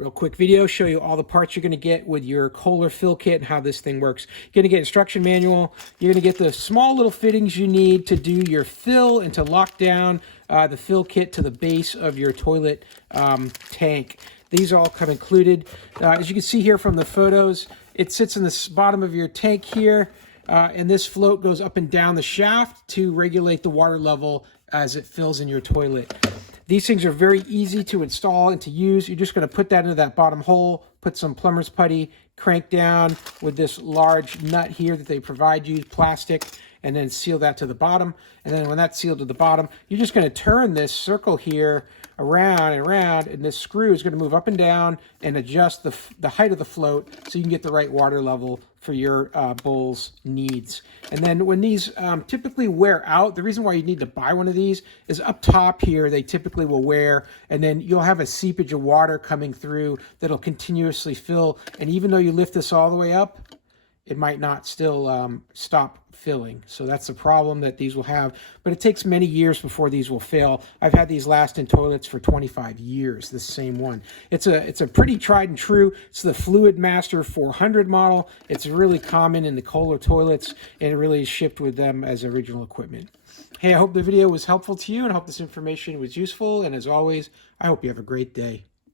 Real quick video, show you all the parts you're going to get with your Kohler fill kit and how this thing works. You're going to get instruction manual. You're going to get the small little fittings you need to do your fill and to lock down the fill kit to the base of your toilet tank. These all come included. As you can see here from the photos, it sits in the bottom of your tank here, and this float goes up and down the shaft to regulate the water level as it fills in your toilet. These things are very easy to install and to use. You're just going to put that into that bottom hole, put some plumber's putty, crank down with this large nut here that they provide you, plastic, and then seal that to the bottom. And then when that's sealed to the bottom, you're just going to turn this circle here around and around, and this screw is going to move up and down and adjust the height of the float so you can get the right water level for your bowl's needs. And then when these typically wear out, the reason why you need to buy one of these is up top here, they typically will wear, and then you'll have a seepage of water coming through that'll continuously fill. And even though you lift this all the way up, it might not still stop filling. So that's the problem that these will have. But it takes many years before these will fail. I've had these last in toilets for 25 years, this same one. It's a pretty tried and true. It's the Fluidmaster 400 model. It's really common in the Kohler toilets, and it really is shipped with them as original equipment. Hey, I hope the video was helpful to you, and I hope this information was useful. And as always, I hope you have a great day.